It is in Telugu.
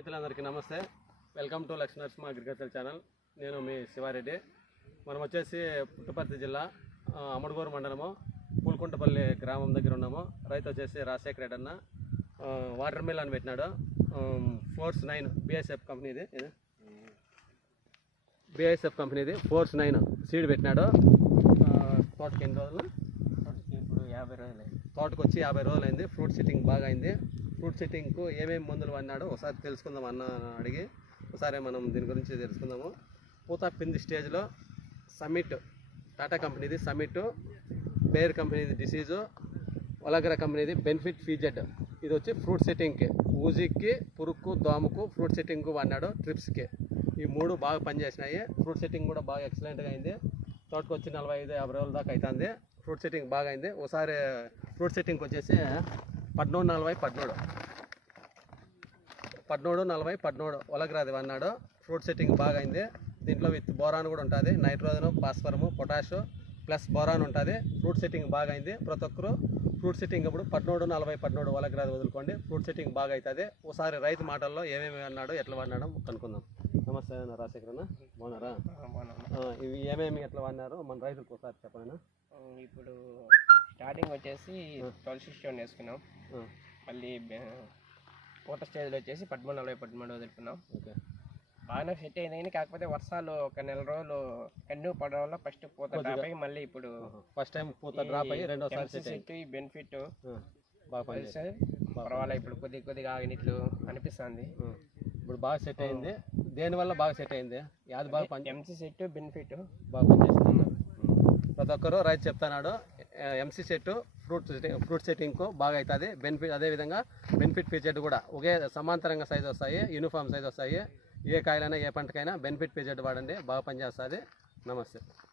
రైతులందరికీ నమస్తే. Welcome to Lakshmi Narasimha agriculture channel. నేను మీ శివారెడ్డి. మనం వచ్చేసి పుట్టపర్తి జిల్లా అమడుగూరు మండలము పూలకుంటపల్లి గ్రామం దగ్గర ఉన్నాము. రైతు వచ్చేసి రాజశేఖర రెడ్డి అన్న. వాటర్ మిల్ అని పెట్టినాడు. ఫోర్స్ నైన్ బిఎస్ఎఫ్ కంపెనీది ఇది. బిఎస్ఎఫ్ కంపెనీది ఫోర్స్ నైన్ సీడ్ పెట్టినాడు. తోటకి ఎన్ని రోజులు? ఇప్పుడు యాభై రోజులు తోటకు వచ్చి యాభై రోజులైంది. ఫ్రూట్ సిట్టింగ్ బాగా అయింది. ఫ్రూట్ సెట్టింగ్కు ఏమేమి మందులు వాడినాడో ఒకసారి తెలుసుకుందాం అన్న అడిగి ఒకసారి మనం దీని గురించి తెలుసుకుందాము. పూత పింది స్టేజ్లో సమిట్ టాటా కంపెనీది సమిట్ బేర్ కంపెనీది డిసీజు ఒలగ్ర కంపెనీది బెనిఫిట్ ఫీజెడ్. ఇది వచ్చి ఫ్రూట్ సెట్టింగ్కి ఊజికి పురుక్కు దోమకు ఫ్రూట్ సెట్టింగ్కు వాడినాడు ట్రిప్స్కి. ఈ మూడు బాగా పనిచేసినాయి. ఫ్రూట్ సెట్టింగ్ కూడా బాగా ఎక్సలెంట్గా అయింది. తోటకు వచ్చి నలభై ఐదు యాభై రోజుల దాకా అవుతుంది ఫ్రూట్ సెట్టింగ్ బాగా అయింది. ఒకసారి ఫ్రూట్ సెట్టింగ్కి వచ్చేసి పద్మూడు నలభై పద్మూడు. పద్మూడు నలభై పద్మూడు. ఒలగ్రాది అన్నాడు ఫ్రూట్ సెట్టింగ్ బాగా అయింది దీంట్లో విత్ బోరాన్ కూడా ఉంటుంది. నైట్రోజన్ ఫాస్ఫరము పొటాష్ ప్లస్ బోరాన్ ఉంటుంది. ఫ్రూట్ సెట్టింగ్ బాగా అయింది ప్రతి ఒక్కరు ఫ్రూట్ సెట్టింగ్ ఇప్పుడు పద్మూడు నలభై పద్మూడు ఒలగ్రాది వదులుకోండి. ఫ్రూట్ సెట్టింగ్ బాగా అవుతుంది ఒకసారి రైతు మాటల్లో ఏమేమి అన్నాడు ఎట్లా వాడినాడో కనుక్కుందాం. నమస్తే అన్న రాజశేఖరన్న బాగున్నారా? ఇవి ఏమేమి ఎట్లా వాడినారో మన రైతులకు ఒకసారి చెప్పండి ఇప్పుడు స్టార్టింగ్ వచ్చేసి ట్వెల్వ్ సిక్స్టీ వేసుకున్నాం. మళ్ళీ పూత స్టేజ్లో వచ్చేసి పదమూడు నలభై పదమూడు వదులుకున్నాం. ఓకే. బాగానే సెట్ అయింది కాకపోతే వర్షాలు ఒక నెల రోజులు కంటిన్యూ పడడం వల్ల ఫస్ట్ పూత డ్రాప్ అయ్యి మళ్ళీ ఇప్పుడు ఫస్ట్ టైం పూత డ్రాప్ అయ్యి రెండోసారి సెట్ సెట్ ఈ బెనిఫిట్ పనిచేసింది పర్వాలేదు ఇప్పుడు కొద్ది కొద్దిగా ఆగినట్లు అనిపిస్తుంది. ఇప్పుడు బాగా సెట్ అయింది. దేనివల్ల బాగా సెట్ అయింది? యాది బాగా ఎంసీ సెట్ బెనిఫిట్ బాగా పనిచేస్తుంది ప్రతి ఒక్కరు రైతు చెప్తున్నాడు ఎంసీ సెట్ ఫ్రూట్ ఫ్రూట్ సెట్టింగ్కు బాగా అవుతుంది. బెనిఫిట్ అదేవిధంగా బెనిఫిట్ ఫీచర్డ్ కూడా ఒకే సమాంతరంగా సైజ్ వస్తాయి యూనిఫామ్ సైజ్ వస్తాయి. ఏ కాయలైనా ఏ పంటకైనా బెనిఫిట్ ఫీచర్డ్ వాడండి బాగా పనిచేస్తుంది. నమస్తే.